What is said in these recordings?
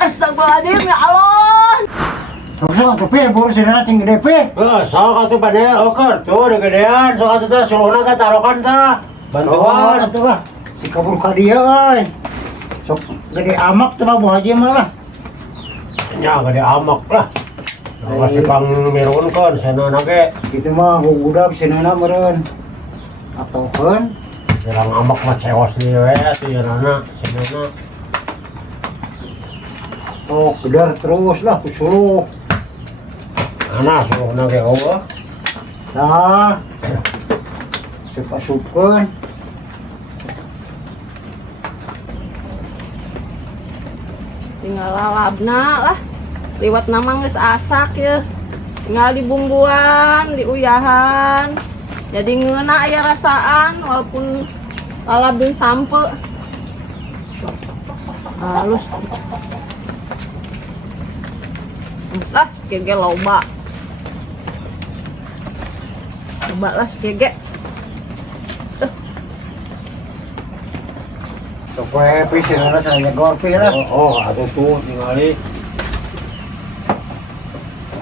Astagfirullahaladzim ya Allah. Sok atuh pi buru sirina cing gede pi. Sok atuh pada oker tuh ada gedean, sok atuh teh suluhna teh tarokan teh. Bantuan atuh lah. Si kabur ka dieu euy. Sok gede amak teh Bu Haji mah lah. nya gede amak lah. Masih pang mirun kan senana ge. Kitu mah budak sinana meureun. Atokeun Serang amak mah ceos nih we atuh yeuna senana. tok gedar terus lah ku suluh. Ana suluhna ge eueuh. Nah. Sup-supkeun. Tinggal lalabna lah. Liwat namang geus asak ya. Tinggal dibumbuan, diuyahan. Jadi ngeuna aya rasaan walaupun lalab jeung sampe. Halus. Lah, gege loba. Coba lah gege. Sok we pi sirina nyegor pi lah. Oh, atuh tuh ningali.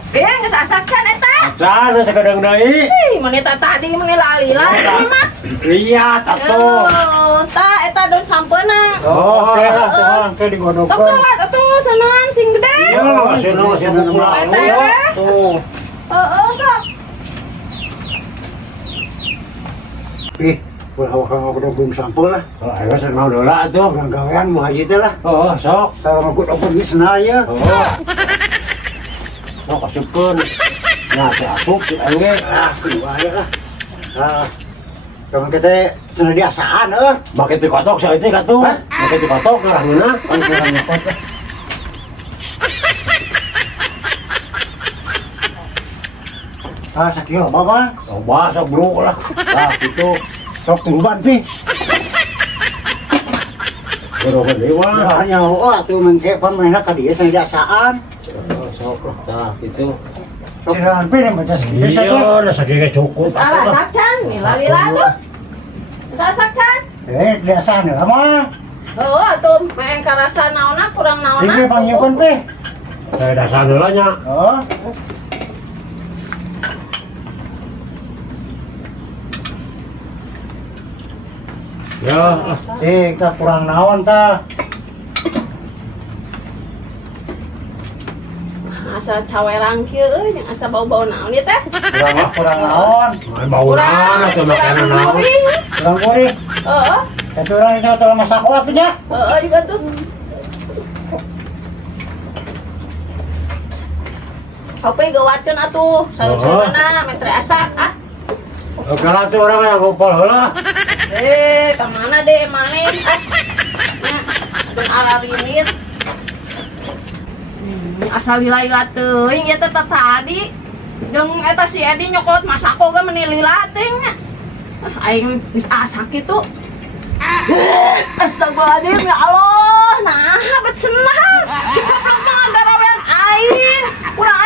Geus asak can eta. Acan sakadang deui. Ih, mun eta tadi mun lali lah ini mah. Lihat atuh. Oh, ta eta daun sampeuna. Oh, oke lah teh mah teh Tok digodogkeun. lewat atuh sanean sing gede. Iya, masih pulang. Eta ya. Tuh. Heeh, sok. Ih, ulah awak udah belum sampai lah. Oh, ayo senang dulu atuh. Orang gawean Bu Haji teh lah. Oh, sok. Sareng aku open bisna ya. Oh. Sok kasupkeun. Nah, teh asup si aing. Ah, kumaha lah. Ah. Kamu kita sudah biasaan Make teu kotok saeutik atuh. Make teu kotok ngarahna. Ang kurang ngepot. Ah, sakit apa bang? Coba sok bro lah. Ah, itu sok turban pi. Berobat dewa. Hanya tuh mengke pemainnya ka dieu saya biasaan. Sok lah tah kitu. Sirahan pi yang baca sekieu saja. Iya, lah sakieu cukup. Salah asak can, lila tuh. Asak can. Biasaan lah mah. Oh, atuh main karasa naonna kurang naonna. Ini bang nyukun pi. Saya dasar heula nya. Oh. Ya, Kita kurang naon ta. Asa cawerang kieu euy, jeung asa bau-bau naon ieu teh? Kurang naon. bau naon atuh makana naon. gurih. Kurang gurih. Heeh, Eta urang itu teh masak kuat nya. heeh juga tuh. Ope gawatkeun atuh, sareng-sarengna metre asak ah. Oke lah tuh orang yang ngumpul heula. Kemana deh manis ah. Nya, dan ala rinit. Asal lila-lila teuing ieu teh tadi. Jeung eta si Edi nyokot masako ge meuni lila teh nya. Aing geus asak kitu. Astagfirullahaladzim ya Allah. Nah, bet senang. Si goblok mah garawean aing. Urang